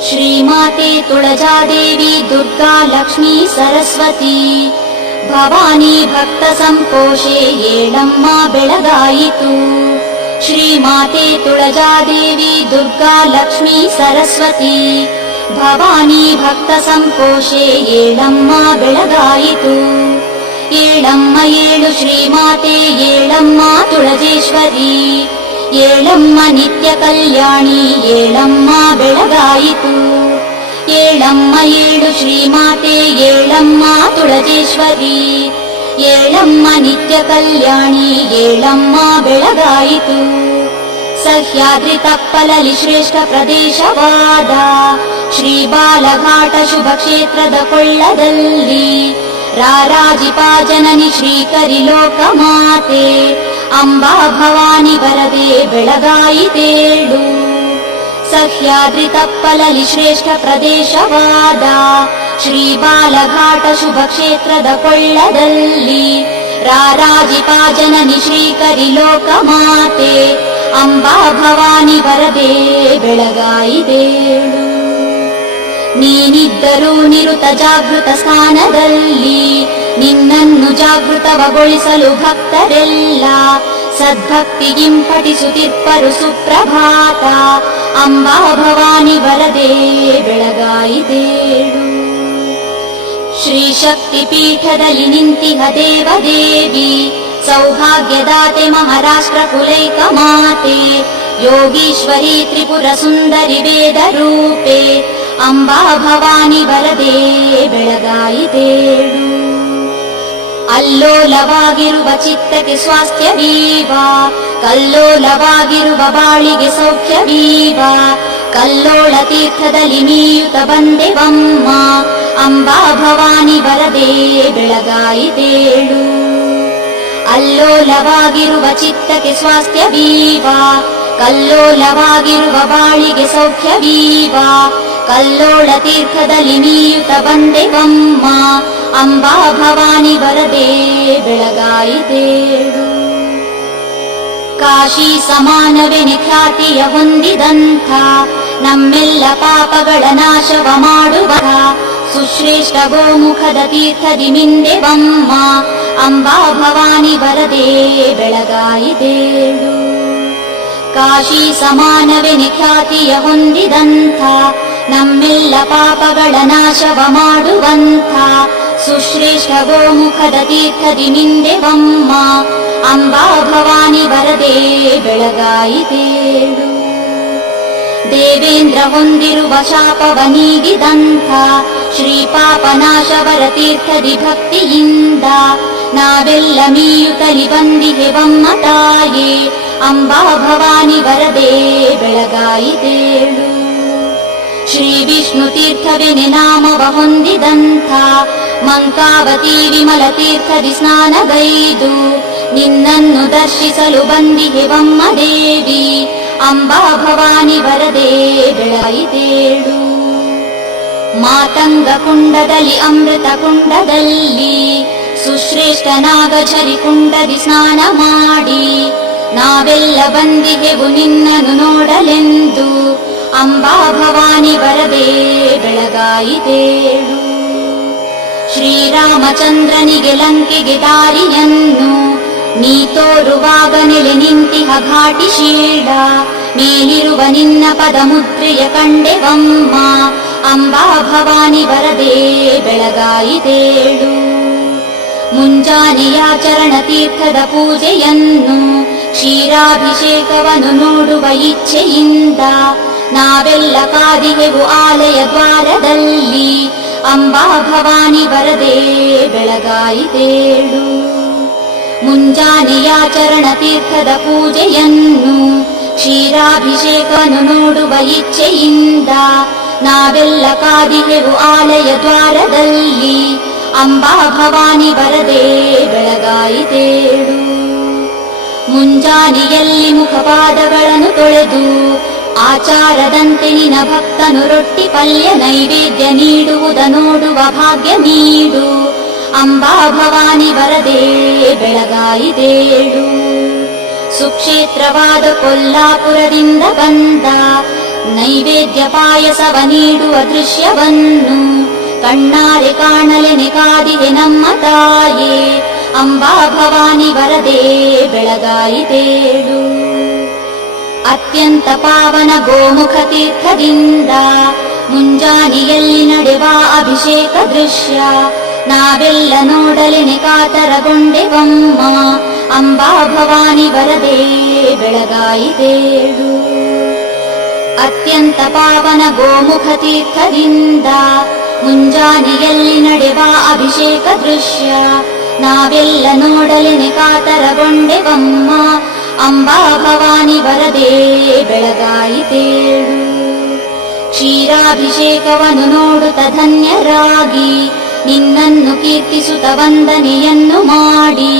श्रीमाते तुळजादेवी दुर्गा लक्ष्मी सरस्वती भवानी भक्त संपोषे ಏಳಮ್ಮ ಬೆಳಗಾಯಿತು. ಶ್ರೀಮಾತೆ ತುಳಜಾದೇವಿ ದುರ್ಗಾ ಲಕ್ಷ್ಮೀ ಸರಸ್ವತಿ ಭವಾನಿ ಭಕ್ತ ಸಂಪೋಷೆ ಏಳಮ್ಮ ಬೆಳಗಾಯಿತು. ಏಳಮ್ಮ ಏಳು ಶ್ರೀಮಾತೆ ಏಳಮ್ಮ ತುಳಜೇಶ್ವರಿ ಏಳಮ್ಮ ನಿತ್ಯ ಕಲ್ಯಾಣಿ ಏಳಮ್ಮ ಬೆಳಗಾಯಿತು. ಏಳಮ್ಮ ಏಳು ಶ್ರೀಮಾತೆ ಏಳಮ್ಮ ತುಳಜೇಶ್ವರಿ ಏಳಮ್ಮ ನಿತ್ಯ ಕಲ್ಯಾಣಿ ಏಳಮ್ಮ ಬೆಳಗಾಯಿತು. ಸಹ್ಯಾದ್ರಿ ತಪ್ಪಲಲ್ಲಿ ಶ್ರೇಷ್ಠ ಪ್ರದೇಶವಾದ ಶ್ರೀ ಬಾಲಘಾಟ ಶುಭ ಕ್ಷೇತ್ರದ ಕೊಳ್ಳದಲ್ಲಿ ರಾರಾಜಿಪಾ ಜನನಿ ಶ್ರೀಕರಿ ಲೋಕ ಮಾತೆ ಅಂಬಾ ಭವಾನಿ ಬರದೆ ಬೆಳಗಾಯಿತೇಳು. ಸಹ್ಯಾದ್ರಿ ತಪ್ಪಲಲ್ಲಿ ಶ್ರೇಷ್ಠ ಪ್ರದೇಶವಾದ ಶ್ರೀ ಬಾಲಘಾಟ ಶುಭ ಕ್ಷೇತ್ರದ ಕೊಳ್ಳದಲ್ಲಿ ರಾರಾಜಿಪಾ ಜನನಿ ಶ್ರೀಕರಿ ಲೋಕ ಮಾತೆ ಅಂಬಾ ಭವಾನಿ ಬರದೆ ಬೆಳಗಾಯಿತೇಳು. ನೀನಿದ್ದರೂ ನಿರುತ ಜಾಗೃತ ಸ್ಥಾನದಲ್ಲಿ ನಿನ್ನನ್ನು ಜಾಗೃತವಗೊಳಿಸಲು ಭಕ್ತರೆಲ್ಲ ಸದ್ಭಕ್ತಿಗಿಂಪಟಿಸುತ್ತಿಪ್ಪರು ಸುಪ್ರಭಾತ ಅಂಬಾ ಭವಾನಿ ಬರದೆ ಬೆಳಗಾಯಿತೇಳು. ಶ್ರೀ ಶಕ್ತಿ ಪೀಠದಲ್ಲಿ ನಿಂತಿಹ ದೇವದೇವಿ ಸೌಭಾಗ್ಯದಾತೆ ಮಹಾರಾಷ್ಟ್ರ ಕುಲೈಕ ಮಾತೆ ಯೋಗೀಶ್ವರಿ ತ್ರಿಪುರ ಸುಂದರಿ ವೇದ ರೂಪೆ ಅಂಬಾ ಭವಾನಿ ಬರದೆ ಬೆಳಗಾಯಿತೇಳು. ಅಲ್ಲೋಲವಾಗಿರುವ ಚಿತ್ತಕ್ಕೆ ಸ್ವಾಸ್ಥ್ಯವೀವ ಕಲ್ಲೋಲವಾಗಿರುವ ಬಾಳಿಗೆ ಸೌಖ್ಯವೀವ ಕಲ್ಲೋಳ ತೀರ್ಥದಲ್ಲಿ ನೀಯುತ ಬಂದೆವಮ್ಮ ಅಂಬಾ ಭವಾನಿ ಬರದೆ ಬೆಳಗಾಯಿತೇಳು. ಅಲ್ಲೋಲವಾಗಿರುವ ಚಿತ್ತಕ್ಕೆ ಸ್ವಾಸ್ಥ್ಯವೀವ ಕಲ್ಲೋಲವಾಗಿರುವ ಬಾಳಿಗೆ ಸೌಖ್ಯವೀವ ಕಲ್ಲೋಳ ತೀರ್ಥದಲ್ಲಿ ನೀಯುತ ಬಂದೆವಮ್ಮ ಅಂಬಾ ಭವಾನಿ ಬರದೆ ಬೆಳಗಾಯಿತೇಳು. ಕಾಶಿ ಸಮಾನವೆನೆ ಖ್ಯಾತಿಯ ಹೊಂದಿದಂಥ ನಮ್ಮೆಲ್ಲ ಪಾಪಗಳ ನಾಶವ ಮಾಡುವ ಸುಶ್ರೇಷ್ಠ ಗೋಮುಖದ ತೀರ್ಥದಿ ಮಿಂದೆವಮ್ಮ ಅಂಬಾ ಭವಾನಿ ಬರದೆ ಬೆಳಗಾಯಿತೇಳು. ಕಾಶಿ ಸಮಾನವೆನೆ ಖ್ಯಾತಿಯ ಹೊಂದಿದಂಥ ನಮ್ಮೆಲ್ಲ ಪಾಪಗಳ ನಾಶವ ಮಾಡುವಂಥ ಸುಶ್ರೇಷ್ಠ ಗೋಮುಖದ ತೀರ್ಥದಿ ಮಿಂದೆವಮ್ಮ ಅಂಬಾ ಭವಾನಿ ಬರದೆ ಬೆಳಗಾಯಿತೇಳು. ದೇವೇಂದ್ರ ಹೊಂದಿರುವ ಶಾಪವ ನೀಗಿದಂಥ ಶ್ರೀ ಪಾಪನಾಶವರ ತೀರ್ಥದಿ ಭಕ್ತಿಯಿಂದ ನಾವೆಲ್ಲ ಮೀಯುತ್ತಲಿ ಬಂದಿಹೆವಮ್ಮ ತಾಯೇ ಅಂಬಾ ಭವಾನಿ ಬರದೆ ಬೆಳಗಾಯಿತೇಳು. ಶ್ರೀ ವಿಷ್ಣು ತೀರ್ಥವೆನೆ ನಾಮವ ಹೊಂದಿದಂಥ ಮಂಕಾವತಿ ವಿಮಲ ತೀರ್ಥದಿ ಸ್ನಾನಗೈದು ನಿನ್ನನ್ನು ದರ್ಶಿಸಲು ಬಂದಿಹೆವಮ್ಮ ದೇವಿ ಅಂಬಾ ಭವಾನಿ ಬರದೆ ಬೆಳಗಾಯಿತೇಳು. ಮಾತಂಗ ಕುಂಡದಲ್ಲಿ ಅಮೃತ ಕುಂಡದಲ್ಲಿ ಸುಶ್ರೇಷ್ಠ ನಾಗಚರಿ ಕುಂಡದಿ ಸ್ನಾನ ಮಾಡಿ ನಾವೆಲ್ಲ ಬಂದಿಗೆವು ನಿನ್ನನ್ನು ನೋಡಲೆಂದು ಅಂಬಾ ಭವಾನಿ ಬರದೆ ಬೆಳಗಾಯಿತೇಳು. ಶ್ರೀರಾಮಚಂದ್ರನಿಗೆ ಲಂಕೆಗೆ ದಾರಿಯನ್ನು ನೀ ತೋರುವಾಗ ನೆಲೆ ನಿಂತಿಹ ಘಾಟಿ ಶೀಡ ಮೇಲಿರುವ ನಿನ್ನ ಪದ ಮುದ್ರೆಯ ಕಂಡೆವಮ್ಮ ಅಂಬಾ ಭವಾನಿ ಬರದೆ ಬೆಳಗಾಯಿತೇಳು. ಮುಂಜಾನೆಯ ಚರಣ ತೀರ್ಥದ ಪೂಜೆಯನ್ನು ಕ್ಷೀರಾಭಿಷೇಕವನ್ನು ನೋಡುವ ಇಚ್ಛೆಯಿಂದ ನಾವೆಲ್ಲ ಕಾದಿಗೆವು ಆಲಯ ದ್ವಾರದಲ್ಲಿ ಅಂಬಾ ಭವಾನಿ ಬರದೆ ಬೆಳಗಾಯಿತೇಳು. ಮುಂಜಾನೆಯ ಚರಣ ತೀರ್ಥದ ಪೂಜೆಯನ್ನು ಕ್ಷೀರಾಭಿಷೇಕವನ್ನು ನೋಡುವ ಇಚ್ಛೆಯಿಂದ ನಾವೆಲ್ಲ ಕಾದಿಗೆವು ಆಲಯ ದ್ವಾರದಲ್ಲಿ ಅಂಬಾ ಭವಾನಿ ಬರದೆ ಬೆಳಗಾಯಿತೇಳು. ಮುಂಜಾನೆಯಲ್ಲಿ ಮುಖಪಾದಗಳನ್ನು ತೊಳೆದು ಆಚಾರದಂತೆ ನಿನ ಭಕ್ತನು ರೊಟ್ಟಿ ಪಲ್ಯ ನೈವೇದ್ಯ ನೀಡುವುದ ನೋಡುವ ಭಾಗ್ಯ ನೀಡು ಅಂಬಾ ಭವಾನಿ ಬರದೆ ಬೆಳಗಾಯಿತೇಳು. ಸುಕ್ಷೇತ್ರವಾದ ಕೊಲ್ಲಾಪುರದಿಂದ ಬಂದ ನೈವೇದ್ಯ ಪಾಯಸವ ನೀಡುವ ದೃಶ್ಯವನ್ನು ಕಣ್ಣಾರೆ ಕಾಣಲೆನೆ ಕಾದಿದೆ ನಮ್ಮ ತಾಯೇ. ಅಂಬಾ ಭವಾನಿ ವರದೆ ಬೆಳಗಾಯಿತೇಳು. ಅತ್ಯಂತ ಪಾವನ ಗೋಮುಖ ತೀರ್ಥದಿಂದ ಮುಂಜಾನೆಯಲ್ಲಿ ನಡೆವ ಅಭಿಷೇಕ ದೃಶ್ಯ ನಾವೆಲ್ಲ ನೋಡಲೆನೆ ಕಾತರಗೊಂಡೆವಮ್ಮ. ಅಂಬಾ ಭವಾನಿ ವರದೆ ಬೆಳಗಾಯಿತೇಳು. ಅತ್ಯಂತ ಪಾವನ ಗೋಮುಖ ತೀರ್ಥದಿಂದ ಮುಂಜಾನೆಯಲ್ಲಿ ನಡೆವ ಅಭಿಷೇಕ ದೃಶ್ಯ ನಾವೆಲ್ಲ ನೋಡಲೆನೆ ಕಾತರಗೊಂಡೆವಮ್ಮ. ಅಂಬಾ ಭವಾನಿ ವರದೆ ಬೆಳಗಾಯಿತೇಳು. ಕ್ಷೀರಾಭಿಷೇಕವನ್ನು ನೋಡುತ್ತ ಧನ್ಯರಾಗಿ ನಿನ್ನನ್ನು ಕೀರ್ತಿಸುತ್ತ ವಂದನೆಯನ್ನು ಮಾಡಿ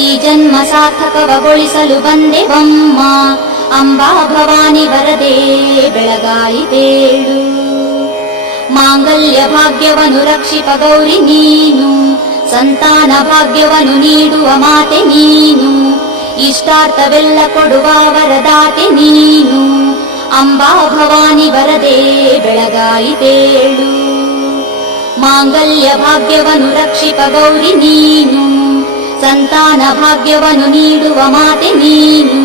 ಈ ಜನ್ಮ ಸಾರ್ಥಕವಗೊಳಿಸಲು ಬಂದೆವಮ್ಮ. ಅಂಬಾ ಭವಾನಿ ವರದೆ ಬೆಳಗಾಯಿತೇಳು. ಮಾಂಗಲ್ಯ ಭಾಗ್ಯವನ್ನು ರಕ್ಷಿಪ ಗೌರಿ ನೀನು, ಸಂತಾನ ಭಾಗ್ಯವನ್ನು ನೀಡುವ ಮಾತೆ ನೀನು, ಇಷ್ಟಾರ್ಥವೆಲ್ಲ ಕೊಡುವ ವರದಾತೆ ನೀನು. ಅಂಬಾ ಭವಾನಿ ವರದೆ ಬೆಳಗಾಯಿತೇಳು. ಮಾಂಗಲ್ಯ ಭಾಗ್ಯವನ್ನು ರಕ್ಷಿಪ ಗೌರಿ ನೀನು, ಸಂತಾನ ಭಾಗ್ಯವನ್ನು ನೀಡುವ ಮಾತೆ ನೀನು,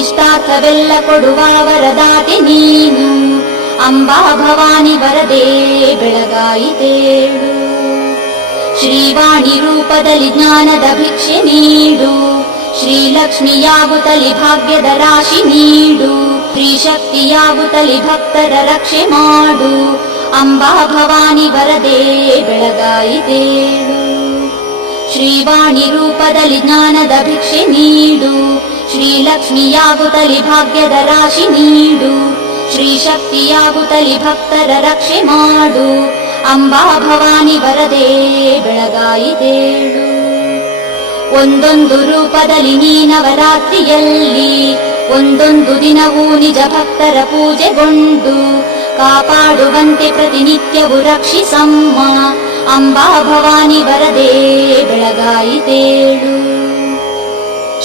ಇಷ್ಟಾರ್ಥವೆಲ್ಲ ಕೊಡುವ ವರದಾತೆ ನೀನು. ಅಂಬಾ ಭವಾನಿ ವರದೆ ಬೆಳಗಾಯಿತೇಳು. ಶ್ರೀವಾಣಿ ರೂಪದಲ್ಲಿ ಜ್ಞಾನದ ಭಿಕ್ಷೆ ನೀಡು, ಶ್ರೀಲಕ್ಷ್ಮಿಯಾಗುತ್ತಲಿ ಭಾಗ್ಯದ ರಾಶಿ ನೀಡು, ಶ್ರೀಶಕ್ತಿಯಾಗುತ್ತಲಿ ಭಕ್ತರ ರಕ್ಷೆ ಮಾಡು. ಅಂಬಾ ಭವಾನಿ ವರದೆ ಬೆಳಗಾಯಿತೇಳು. ಶ್ರೀವಾಣಿ ರೂಪದಲ್ಲಿ ಜ್ಞಾನದ ಭಿಕ್ಷೆ ನೀಡು, ಶ್ರೀಲಕ್ಷ್ಮಿಯಾಗುತ್ತಲಿ ಭಾಗ್ಯದ ರಾಶಿ ನೀಡು, ಶ್ರೀಶಕ್ತಿಯಾಗುತ್ತಲಿ ಭಕ್ತರ ರಕ್ಷೆ ಮಾಡು. ಅಂಬಾ ಭವಾನಿ ವರದೆ ಬೆಳಗಾಯಿತೇಳು. ಒಂದೊಂದು ರೂಪದಲ್ಲಿ ನೀ ನವರಾತ್ರಿಯಲ್ಲಿ ಒಂದೊಂದು ದಿನವೂ ನಿಜ ಭಕ್ತರ ಪೂಜೆಗೊಂಡು ಕಾಪಾಡುವಂತೆ ಪ್ರತಿನಿತ್ಯವೂ ರಕ್ಷಿಸಮ್ಮ. ಅಂಬಾ ಭವಾನಿ ವರದೆ ಬೆಳಗಾಯಿತೇಳು.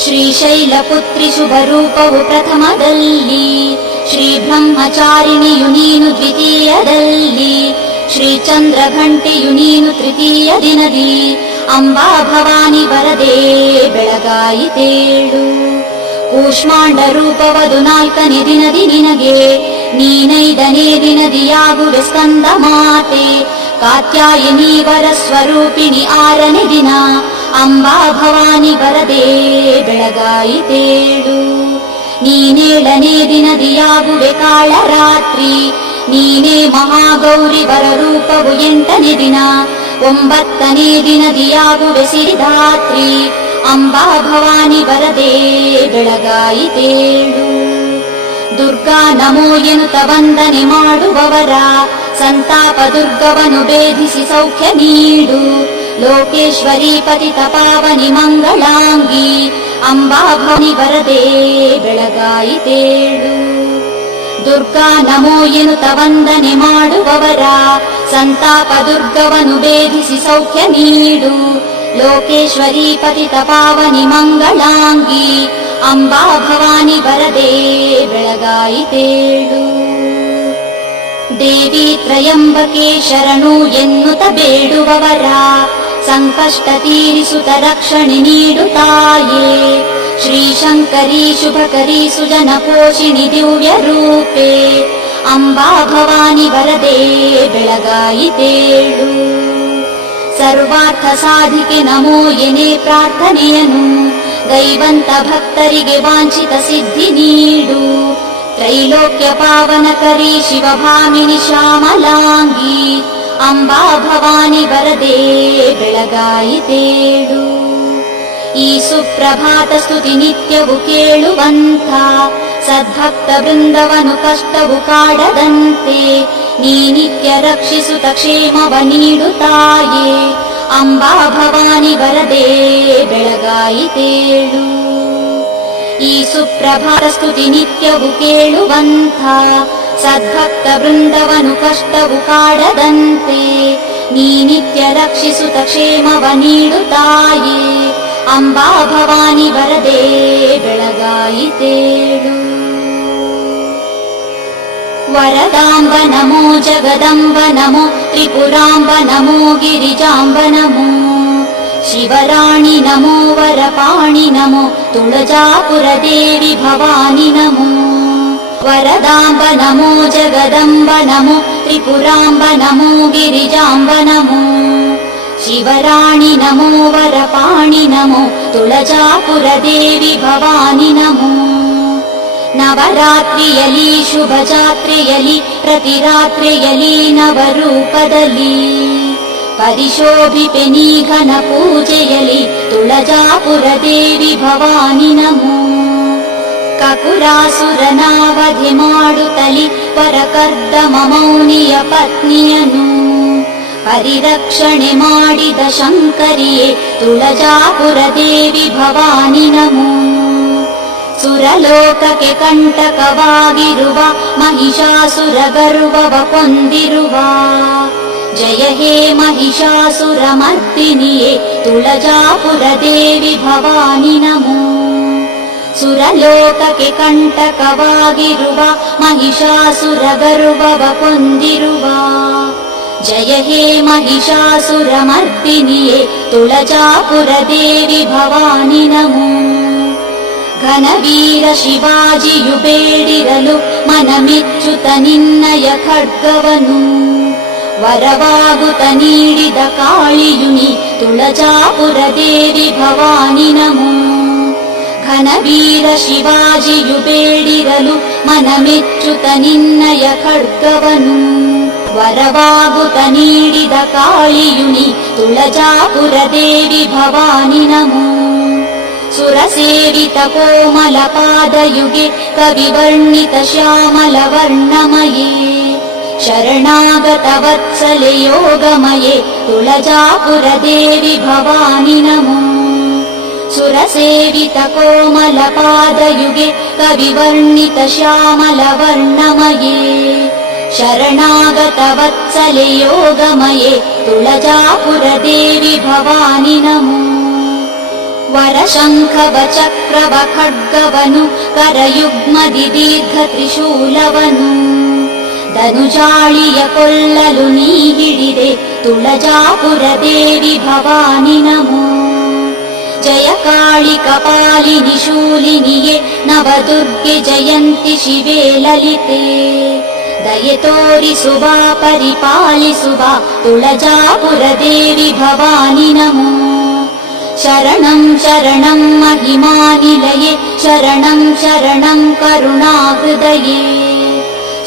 ಶ್ರೀಶೈಲ ಪುತ್ರಿ ಶುಭ ರೂಪವು ಪ್ರಥಮದಲ್ಲಿ, ಶ್ರೀ ಬ್ರಹ್ಮಚಾರಿಣಿಯು ನೀನು ದ್ವಿತೀಯದಲ್ಲಿ, ಶ್ರೀ ಚಂದ್ರ ಘಂಟೆಯು ನೀನು ತೃತೀಯ ದಿನದಿ. ಅಂಬಾ ಭವಾನಿ ವರದೆ ಬೆಳಗಾಯಿತೇಳು. ಕೂಷ್ಮಾಂಡ ರೂಪವದು ನಾಲ್ಕನೇ ದಿನದಿ ನಿನಗೆ, ನೀನೈದನೇ ದಿನದಿಯಾಗುವೆ ಸ್ಕಂದ ಮಾತೆ, ಕಾತ್ಯಾಯಿನಿ ವರ ಸ್ವರೂಪಿಣಿ ಆರನೇ ದಿನ. ಅಂಬಾ ಭವಾನಿ ವರದೆ ಬೆಳಗಾಯಿತೇಳು. ನೀನೇಳನೇ ದಿನದಿಯಾಗುವೆ ಕಾಳರಾತ್ರಿ, ನೀನೇ ಮಹಾಗೌರಿ ವರ ರೂಪವು ಎಂಟನೇ ದಿನ, ಒಂಬತ್ತನೇ ದಿನದಿಯಾಗುವೆ ಸಿರಿಧಾತ್ರಿ. ಅಂಬಾ ಭವಾನಿ ವರದೆ ಬೆಳಗಾಯಿತೇಳು. ದುರ್ಗಾ ನಮೋ ಎನ್ನುತ್ತ ವಂದನೆ ಮಾಡುವವರ ಸಂತಾಪ ದುರ್ಗವನ್ನು ಭೇದಿಸಿ ಸೌಖ್ಯ ನೀಡು, ಲೋಕೇಶ್ವರಿ ಪತಿತ ಪಾವನಿ ಮಂಗಳಾಂಗಿ. ಅಂಬಾ ಭವಾನಿ ವರದೆ ಬೆಳಗಾಯಿತೇಳು. ದುರ್ಗಾ ನಮೋ ಎನ್ನುತ್ತ ವಂದನೆ ಮಾಡುವವರ ಸಂತಾಪ ದುರ್ಗವನ್ನು ಭೇದಿಸಿ ಸೌಖ್ಯ ನೀಡು, ಲೋಕೇಶ್ವರಿ ಪತಿತ ಪಾವನಿ ಮಂಗಳಾಂಗಿ. ಅಂಬಾ ಭವಾನಿ ವರದೆ ಬೆಳಗಾಯಿತೇಳು. ದೇವಿ ತ್ರಯಂಬಕೆ ಶರಣು ಎನ್ನುತ್ತ ಬೇಡುವವರ ಸಂಕಷ್ಟ ತೀರಿಸುತ್ತ ರಕ್ಷಣೆ ನೀಡು ತಾಯೇ. ಶ್ರೀಶಂಕರಿ ಶುಭಕರಿ ಸುಜನ ಪೋಷಿಣಿ ದಿವ್ಯ ರೂಪೆ. ಅಂಬಾ ಭವಾನಿ ವರದೆ ಬೆಳಗಾಯಿತೇಳು. ಸರ್ವಾರ್ಥ ಸಾಧಿಕೆ ನಮೋ ಎನೆ ಪ್ರಾರ್ಥನೆಯನು, ದೈವಂತ ಭಕ್ತರಿಗೆ ವಾಂಛಿತ ಸಿದ್ಧಿ ನೀಡು. ತ್ರೈಲೋಕ್ಯ ಪಾವನಕರಿ ಶಿವಭಾಮಿನಿ ಶ್ಯಾಮಲಾಂಗಿ. ಅಂಬಾ ಭವಾನಿ ವರದೆ ಬೆಳಗಾಯಿತೇಳು. ಈ ಸುಪ್ರಭಾತ ಸ್ತುತಿ ನಿತ್ಯವು ಕೇಳುವಂಥ ಸದ್ಭಕ್ತ ಬೃಂದವನು ಕಷ್ಟವು ಕಾಡದಂತೆ ನೀ ನಿತ್ಯ ರಕ್ಷಿಸುತ್ತ ಕ್ಷೇಮವ ನೀಡು ತಾಯೇ. ಅಂಬಾ ಭವಾನಿ ವರದೆ ಬೆಳಗಾಯಿತೇಳು. ಈ ಸುಪ್ರಭಾತ ಸ್ತುತಿ ನಿತ್ಯವು ಕೇಳುವಂಥ ಸದ್ಭಕ್ತ ಬೃಂದವನು ಕಷ್ಟವು ಕಾಡದಂತೆ ನೀ ನಿತ್ಯ ರಕ್ಷಿಸುತ್ತ ಕ್ಷೇಮವ ನೀಡು ತಾಯೇ. ಅಂಬಾ ಭವಾನಿ ವರದೆ ಬೆಳಗಾಯಿತೇಳು. ವರದಾಂಬ ನಮೋ ಜಗದಂಬ ನಮೋ ತ್ರಿಪುರಾಂಬ ನಮೋ ಗಿರಿಜಾಂಬ ನಮೋ ಶಿವರಾಣಿ ನಮೋ ವರಪಾಣಿ ನಮೋ ತುಳಜಾಪುರ ದೇವಿ ಭವಾನಿ ನಮೋ. ವರದಾಂಬ ನಮೋ ಜಗದಂಬ ನಮೋ ತ್ರಿಪುರಾಂಬ ನಮೋ ಗಿರಿಜಾಂಬ ನಮೋ ಶಿವರಾಣಿ ನಮೋ ವರಪಾಣಿ ನಮೋ ತುಳಜಾಪುರ ದೇವಿ ಭವಾನಿ ನಮೋ. ನವರಾತ್ರಿಯಲಿ ಶುಭ ಜಾತ್ರೆಯಲಿ ಪ್ರತಿ ರಾತ್ರಿಯಲಿ ನವರೂಪದಲ್ಲಿ ಪರಿಶೋಭಿಪೆ ನೀ ಘನ ಪೂಜೆಯಲಿ ತುಳಜಾಪುರ ದೇವಿ ಭವಾನಿ ನಮೋ. ಕಕುಲಾಸುರನಾವಧೆ ಮಾಡುತ್ತಲಿ ಪರಕರ್ದಮ ಮೌನಿಯ ಪತ್ನಿಯನು ಪರಿರಕ್ಷಣೆ ಮಾಡಿದ ಶಂಕರಿಯೇ ತುಳಜಾಪುರ ದೇವಿ ಭವಾನಿ ನಮೋ. ಸುರಲೋಕಕ್ಕೆ ಕಂಟಕವಾಗಿರುವ ಮಹಿಷಾಸುರ ಗರ್ವವ ಕೊಂದಿರುವ ಜಯ ಹೇ ಮಹಿಷಾಸುರ ಮರ್ದಿನಿಯೇ ತುಳಜಾಪುರ ದೇವಿ ಭವಾನಿ ನಮೋ. ಸುರಲೋಕಕ್ಕೆ ಕಂಟಕವಾಗಿರುವ ಮಹಿಷಾಸುರ ಗರ್ವವ ಕೊಂದಿರುವ ಜಯ ಹೇ ಮಹಿಷಾಸುರ ಮರ್ದಿನಿಯೇ ತುಳಜಾಪುರ ದೇವಿ ಭವಾನಿ ನಮೋ. ಘನವೀರ ಶಿವಾಜಿಯು ಬೇಡಿರಲು ಮನಮೆಚ್ಚುತ ನಿನ್ನಯ ಖಡ್ಗವನು ವರವಾಗುತ್ತ ನೀಡಿದ ಕಾಳಿಯುನಿ ತುಳಜಾಪುರ ದೇವಿ ಭವಾನಿ ನಮೋ. ಘನವೀರ ಶಿವಾಜಿಯು ಬೇಡಿರಲು ಮನಮೆಚ್ಚುತ ನಿನ್ನಯ ಖಡ್ಗವನು ವರವಾಗುತ್ತ ನೀಡಿದ ಕಾಳಿಯುನಿ ತುಳಜಾಪುರ ದೇವಿ ಭವಾನಿ ನಮೋ. ಸುರಸೇವಿತ ಕೋಮಲ ಪಾದಯುಗೆ ಕವಿವರ್ಣಿತ ಶ್ಯಾಮಲ ವರ್ಣಮಯೇ ಶರಣಾಗತ ವತ್ಸಲೆ ಯೋಗಮಯೇ ತುಳಜಾಪುರ ದೇವಿ ಭವಾನಿ ನಮೋ. ಸುರಸೇವಿತ ಕೋಮಲ ಪಾದಯುಗೆ ಕವಿವರ್ಣಿತ ಶ್ಯಾಮಲ ವರ್ಣಮಯೇ ಶರಣಾಗತ ವತ್ಸಲೆ ಯೋಗಮಯೇ ತುಳಜಾಪುರ ದೇವಿ ಭವಾನಿ ನಮೋ. ವರಶಂಖವ ಚಕ್ರವ ಖಡ್ಗವನು ಕರಯುಗ್ಮದಿ ದೀರ್ಘ ತ್ರಿಶೂಲವನು ಧನುಜಾಳಿಯ ಕೊಲ್ಲಲು ನೀ ಹಿಡಿದೆ ತುಳಜಾಪುರ ದೇವಿ ಭವಾನಿ ನಮೋ. ಜಯ ಕಾಳಿ ಕಪಾಲಿನಿ ಶೂಲಿನಿಯೇ ನವದುರ್ಗೆ ಜಯಂತಿ ಶಿವೇ ಲಲಿತೆ ದಯೆ ತೋರಿಸುವ ಪರಿಪಾಲಿಸುವ ತುಳಜಾಪುರ ದೇವಿ ಭವಾನಿ ನಮೋ. ಶರಣಂ ಶರಣಂ ಮಹಿಮಾನಿಲಯೇ ಶರಣಂ ಶರಣಂ ಕರುಣಾಹೃದಯೇ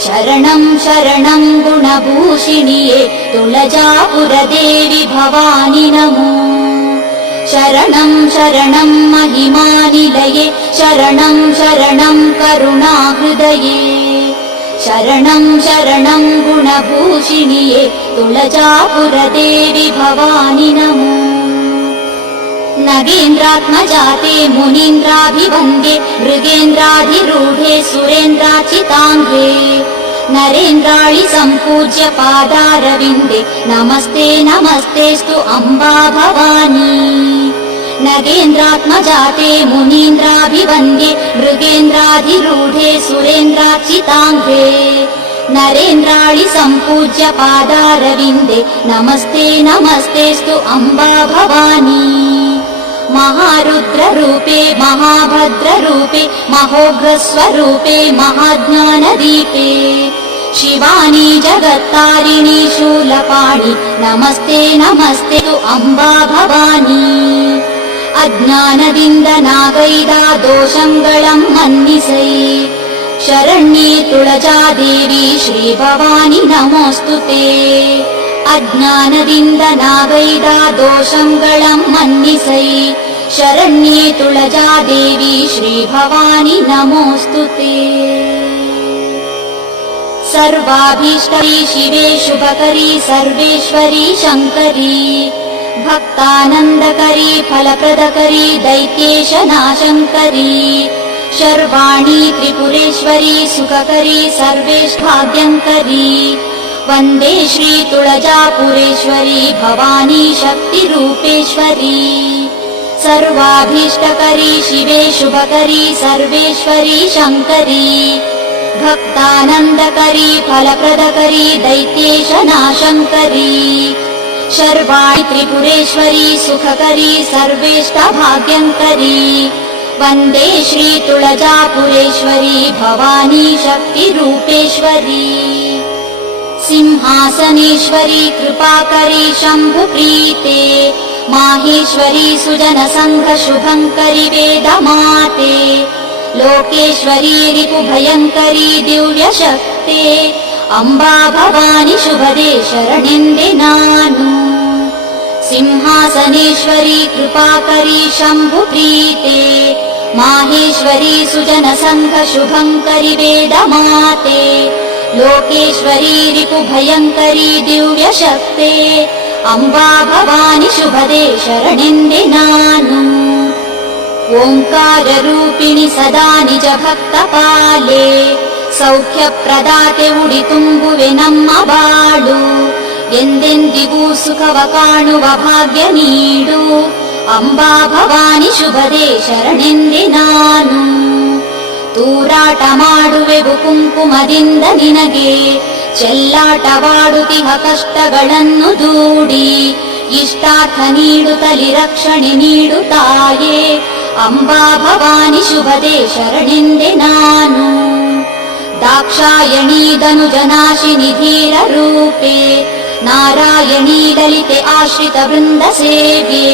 ಶರಣಂ ಶರಣಂ ಗುಣಭೂಷಿಣಿಯೇ ತುಳಜಾಪುರ ದೇವಿ ಭವಾನಿ ನಮೋ. ಶರಣಂ ಶರಣಂ ಮಹಿಮಾನಿಲಯೇ ಶರಣಂ ಶರಣಂ ಕರುಣಾಹೃದಯೇ ಶರಣಂ ಶರಣಂ ಗುಣಭೂಷಿಣಿಯೇ ತುಳಜಾಪುರ ದೇವಿ ಭವಾನಿ ನಮೋ. ನಗೇಂದ್ರಾತ್ಮಜಾತೆ ಮುನೀಂದ್ರಾಭಿವಂದೇ ಮೃಗೇಂದ್ರಾಧಿರೂಢೆ ಸುರೇಂದ್ರಾಚಿತಾಂಘ್ರೆ ನರೇಂದ್ರಾಳಿ ಸಂಪೂಜ್ಯ ಪಾದಾರವಿಂದೆ ನಮಸ್ತೆ ನಮಸ್ತೆಸ್ತು ಅಂಬಾ ಭವಾನಿ. ನಗೇಂದ್ರಾತ್ಮಜಾತೆ ಮುನೀಂದ್ರಾಭಿವಂದೇ ಮೃಗೇಂದ್ರಾಧಿರೂಢೆ ಸುರೇಂದ್ರಾಚಿತಾಂಘ್ರೆ ನರೇಂದ್ರಾಳಿ ಸಂಪೂಜ್ಯ ಪಾದಾರವಿಂದೆ ನಮಸ್ತೆ ನಮಸ್ತೆಸ್ತು ಅಂಬಾ ಭವಾನಿ. ಮಹಾರುದ್ರ ರೂಪೇ ಮಹಾಭದ್ರ ರೂಪೇ ಮಹೋಘ್ರ ಸ್ವರೂಪೇ ಮಹಾಜ್ಞಾನ ದೀಪೇ ಶಿವಾನಿ ಜಗತ್ತಾರಿಣಿ ಶೂಲಪಾಣಿ ನಮಸ್ತೆ ನಮಸ್ತೆ ಅಂಬಾ ಭವಾನಿ. ಅಜ್ಞಾನದಿಂದ ನಾಗೈದ ದೋಷಂಗಳಂ ಮನ್ನಿಸೈ ಶರಣ್ಯೇ ತುಳಜಾದೇವಿ ಶ್ರೀ ಭವಾನಿ ನಮೋಸ್ತುತೆ. ಅಜ್ಞಾನದಿಂದ ನಾಗೈದ ದೋಷಂಗಳಂ ಮನ್ನಿಸೈ ಶರಣ್ಯೇ ತುಳಜಾದೇವಿ ಶ್ರೀ ಭವಾನಿ ನಮೋಸ್ತುತೆ. ಸರ್ವಾಭೀಷ್ಟರಿ ಶಿವೆ ಶುಭಕರಿ ಸರ್ವೇಶ್ವರಿ ಶಂಕರಿ ಭಕ್ತಾನಂದಕರಿ ಫಲಪ್ರದಕರಿ ದೈತ್ಯೇಶ ನಾಶಂಕರಿ ಶರ್ವಾಣಿ ತ್ರಿಪುರೇಶ್ವರಿ ಸುಖಕರಿ ಸರ್ವೇಷ್ಠಾದ್ಯಂಕರಿ ವಂದೇ ಶ್ರೀ ತುಳಜಾಪುರೇಶ್ವರಿ ಭವಾನಿ ಶಕ್ತಿ ರೂಪೇಶ್ವರಿ सर्वाभीष्टकरी शिवे शुभकरी सर्वेश्वरी शङ्करी भक्तानन्दकरी फलप्रदकरी दैत्येश नाशङ्करी शर्वाणि त्रिपुरेश्वरी सुखकरी सर्वेष्टभाग्यङ्करी वन्दे श्री तुळजापुरेश्वरी भवानी शक्तिरूपेश्वरी सिंहासनेश्वरी कृपाकरी शम्भुप्रीते माहेश्वरी सुजनसङ्घ शुभङ्करि वेदमाते लोकेश्वरी रिपुभयङ्करी दिव्यशक्ते अंबा भवानी शुभदे शरणೆಂದೆ ನಾನು सिंहासनेश्वरी कृपाकरी शम्भुप्रीते माहेश्वरी सुजनसङ्घ शुभङ्करि वेदमाते लोकेश्वरी रिपुभयङ्करी दिव्यशक्ते अंबा भवानी शुभदे शरणೆಂದೆ ನಾನು ओंकार रूपिणि सदा निज भक्त पाले सौख्य प्रदाते उडि ತುಂಬುವೆ ನಮ್ಮ ಬಾಳು ಎಂದೆಂದಿಗೂ ಸುಖವ ಕಾಣುವ ಭಾಗ್ಯ ನೀಡು ಅಂಬಾ ಭವಾನಿ ಶುಭದೇ ಶರಣೆಂದೆ ನಾನು ತೂರಾಟ ಮಾಡುವೆವು ಕುಂಕುಮದಿಂದ ನಿನಗೆ ಚೆಲ್ಲಾಟವಾಡುತ್ತಿಹ ಕಷ್ಟಗಳನ್ನು ದೂಡಿ ಇಷ್ಟಾರ್ಥ ನೀಡುತ್ತಲಿ ರಕ್ಷಣೆ ನೀಡು ತಾಯೇ ಅಂಬಾ ಭವಾನಿ ಶುಭದೇ ಶರಣೆಂದೆ ನಾನು दाक्षायणी धनुजनाशिनि धीर रूपे नारायणी ललिते आश्रित वृन्द सेव्ये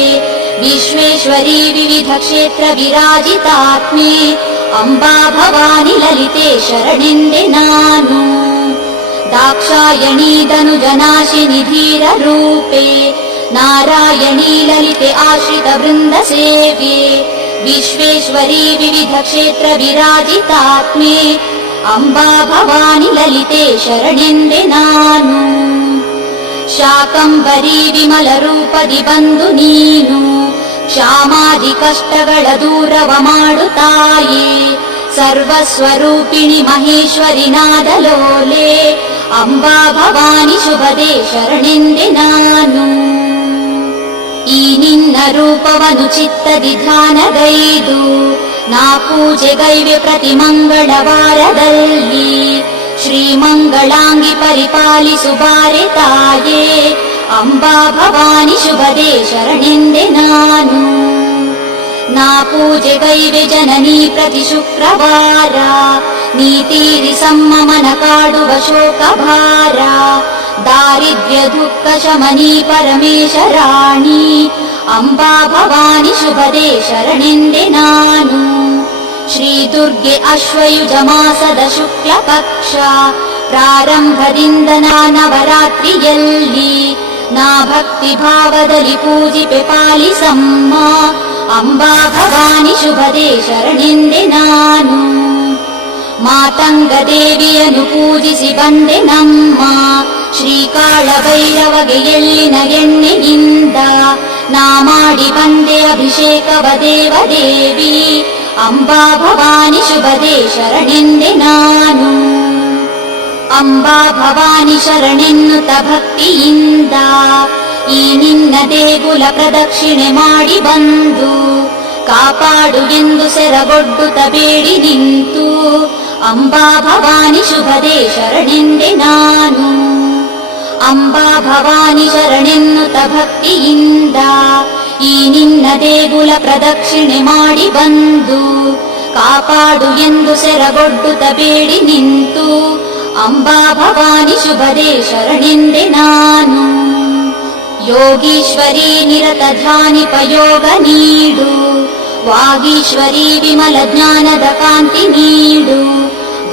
विश्वेश्वरी विविध क्षेत्र विराजितात्मे अंबा भवानी ललिते शरणेंದೆ ನಾನು दाक्षायणी धनुजनाशिनि धीर रूपे नारायणी ललिते आश्रित वृन्द सेव्ये विश्वेश्वरी विविध क्षेत्र विराजितात्मे अंबा भवानी ललिते शरणेंದೆ ನಾನು ಶಾಕಂಬರಿ ವಿಮಲ ರೂಪದಿ ಬಂದು ನೀನು ಕ್ಷಾಮಾದಿ ಕಷ್ಟಗಳ ದೂರವ ಮಾಡು ತಾಯೇ ಸರ್ವಸ್ವರೂಪಿಣಿ ಮಹೇಶ್ವರಿ ನಾದಲೋಲೆ ಅಂಬಾ ಭವಾನಿ ಶುಭದೇ ಶರಣೆಂದೆ ನಾನು ಈ ನಿನ್ನ ರೂಪವನ್ನು ಚಿತ್ತದಿ ಧ್ಯಾನಗೈದು ನಾ ಪೂಜೆಗೈವೆ ಪ್ರತಿ ಮಂಗಳವಾರದಲ್ಲಿ ಶ್ರೀಮಂಗಳಾಂಗಿ ಪರಿಪಾಲಿಸು ಬಾರೆ ತಾಯೇ ಅಂಬಾ ಭವಾನಿ ಶುಭದೇ ಶರಣೆಂದೆ ನಾನು ನಾ ಪೂಜೆಗೈವೆ ಜನನಿ ಪ್ರತಿ ಶುಕ್ರವಾರ ನೀ ತೀರಿಸಮ್ಮ ಮನ ಕಾಡುವ ಶೋಕ ಭಾರ ದಾರಿದ್ರ್ಯ ದುಃಖ ಶಮನಿ ಪರಮೇಶ ರಾಣಿ ಅಂಬಾ ಭವಾನಿ ಶುಭದೇ ಶರಣೆಂದೆ ನಾನು ಶ್ರೀ ದುರ್ಗೆ ಅಶ್ವಯುಜ ಮಾಸದ ಶುಕ್ಲ ಪಕ್ಷ ಪ್ರಾರಂಭದಿಂದ ನವರಾತ್ರಿಯಲ್ಲಿ ನಾ ಭಕ್ತಿ ಭಾವದಲ್ಲಿ ಪೂಜಿಪೆ ಪಾಲಿಸಮ್ಮ ಅಂಬಾ ಭವಾನಿ ಶುಭದೇ ಶರಣೆಂದೆ ನಾನು ಮಾತಂಗ ದೇವಿಯನ್ನು ಪೂಜಿಸಿ ಬಂದೆ ನಮ್ಮ ಶ್ರೀಕಾಳ ಭೈರವಗೆ ಎಳ್ಳಿನ ಎಣ್ಣೆಯಿಂದ ನಾ ಮಾಡಿ ಬಂದೆ ಅಭಿಷೇಕವ ದೇವದೇವಿ ಅಂಬಾ ಭವಾನಿ ಶುಭದೇ ಶರಣೆಂದೆ ನಾನು ಅಂಬಾ ಭವಾನಿ ಶರಣೆನ್ನುತ್ತ ಭಕ್ತಿಯಿಂದ ಈ ನಿನ್ನ ದೇಗುಲ ಪ್ರದಕ್ಷಿಣೆ ಮಾಡಿ ಬಂದು ಕಾಪಾಡು ಎಂದು ಸೆರಗೊಡ್ಡುತ್ತ ಬೇಡಿ ನಿಂತು ಅಂಬಾ ಭವಾನಿ ಶುಭದೇ ಶರಣೆಂದೆ ನಾನು ಅಂಬಾ ಭವಾನಿ ಶರಣೆನ್ನುತ್ತ ಭಕ್ತಿಯಿಂದ ಈ ನಿನ್ನ ದೇಗುಲ ಪ್ರದಕ್ಷಿಣೆ ಮಾಡಿ ಬಂದು ಕಾಪಾಡು ಎಂದು ಸೆರಗೊಡ್ಡುತ್ತ ಬೇಡಿ ನಿಂತು ಅಂಬಾ ಭವಾನಿ ಶುಭದೇ ಶರಣೆಂದೆ ನಾನು ಯೋಗೀಶ್ವರಿ ನಿರತ ಧ್ಯಾನಿಪ ಯೋಗ ನೀಡು ವಾಗೀಶ್ವರಿ ವಿಮಲ ಜ್ಞಾನದ ಕಾಂತಿ ನೀಡು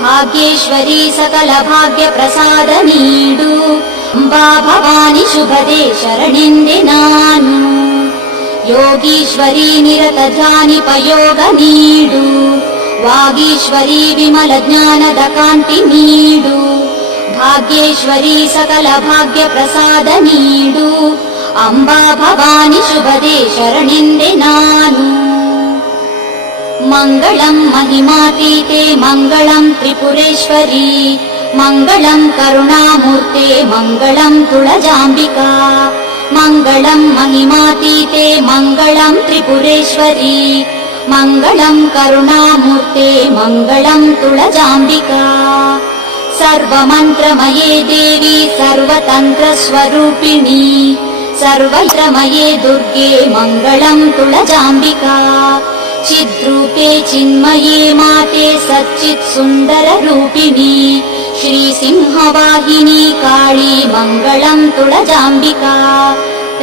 ಭಾಗ್ಯೇಶ್ವರಿ ಸಕಲ ಭಾಗ್ಯ ಪ್ರಸಾದ ನೀಡು ಅಂಬಾ ಭವಾನಿ ಶುಭದೇ ಶರಣೆಂದೆ ನಾನು ಯೋಗೀಶ್ವರಿ ನಿರತ ಧ್ಯಾನಿಪ ಯೋಗ ನೀಡು ವಾಗೀಶ್ವರಿ ವಿಮಲ ಜ್ಞಾನದ ಕಾಂತಿ ನೀಡು ಭಾಗ್ಯೇಶ್ವರಿ ಸಕಲ ಭಾಗ್ಯ ಪ್ರಸಾದ ನೀಡು ಅಂಬಾ ಭವಾನಿ ಶುಭದೇ ಶರಣೆಂದೆ ನಾನು ಮಂಗಳಂ ಮಹಿಮಾತೀತೆ ಮಂಗಳಂ ತ್ರಿಪುರೇಶ್ವರಿ ಮಂಗಳಂ ಕರುಣಾಮೂರ್ತೆ ಮಂಗಳಂ ತುಳಜಾಂಬಿಕಾ मङ्गलम् महिमातीते मङ्गलम् त्रिपुरेश्वरी मङ्गलम् करुणामूर्ते मङ्गलम् तुळजाम्बिका सर्वमन्त्रमये देवी सर्वतन्त्रस्वरूपिणी सर्वयन्त्रमये दुर्गे मङ्गलम् तुळजाम्बिका चिद्रूपे चिन्मये माते सच्चित् सुन्दररूपिणी श्रीसिंहवाहिनी काली मङ्गलम् तुळजाम्बिका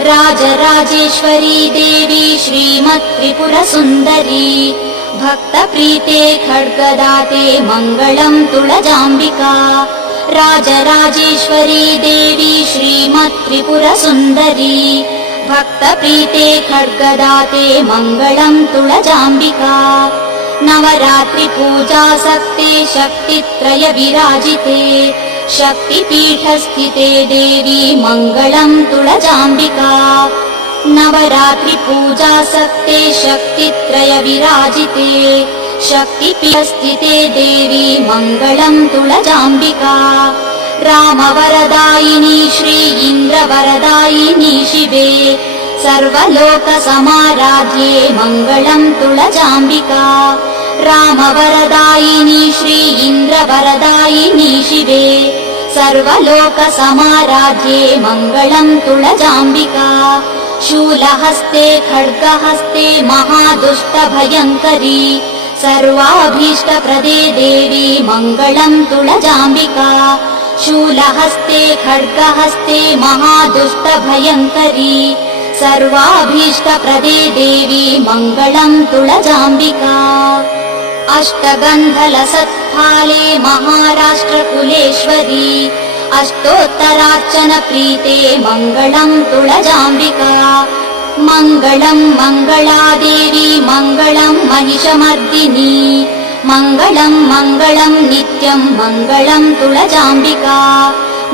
राजराजेश्वरी देवी श्रीमत्त्रिपुरसुन्दरी भक्तप्रीते खड्गदाते मङ्गलम् तुळजाम्बिका राजराजेश्वरी देवी श्रीमत्त्रिपुरसुन्दरी भक्तप्रीते खड्गदाते मङ्गलम् तुळजाम्बिका नवरात्रिपूजासक्ते शक्तित्रय विराजिते शक्तिपीठस्थिते देवी मङ्गलम् तुळजाम्बिका नवरात्रिपूजासक्ते शक्तित्रय विराजिते शक्तिपीठस्थिते देवी मङ्गलम् तुळजाम्बिका रामवरदायिनी श्री इन्द्रवरदायिनी शिवे सर्वलोकसमाराध्ये मङ्गलम् तुळजाम्बिका रामवरदायिनी श्री इन्द्रवरदायिनी शिवे सर्वलोकसमाराध्ये मङ्गलम् तुळजाम्बिका शूलहस्ते खड्गहस्ते महादुष्टभयङ्करी सर्वाभीष्टप्रदे देवी मङ्गलम् तुळजाम्बिका शूलहस्ते खड्गहस्ते महादुष्टभयङ्करी सर्वाभीष्टप्रदे देवी मङ्गलम् तुळजाम्बिका अष्टगन्धलसत्फाले महाराष्ट्रकुलेश्वरी अष्टोत्तरार्चन प्रीते मङ्गलम् तुळजाम्बिका मङ्गलम् मङ्गलादेवी मङ्गलम् महिषमर्दिनी मङ्गलम् मङ्गलम् नित्यम् मङ्गलम् तुळजाम्बिका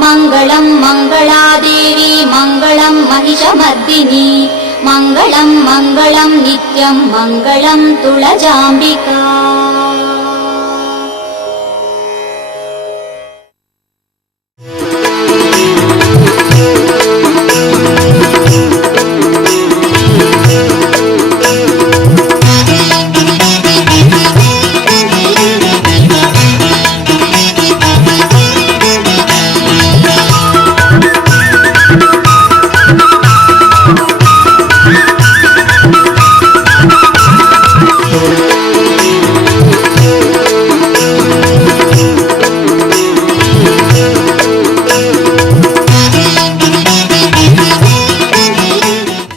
मङ्गलम् मङ्गलादेवी मङ्गलम् महिषमर्दिनी मङ्गलम् मङ्गलम् नित्यम् मङ्गलम् तुळजाम्बिका।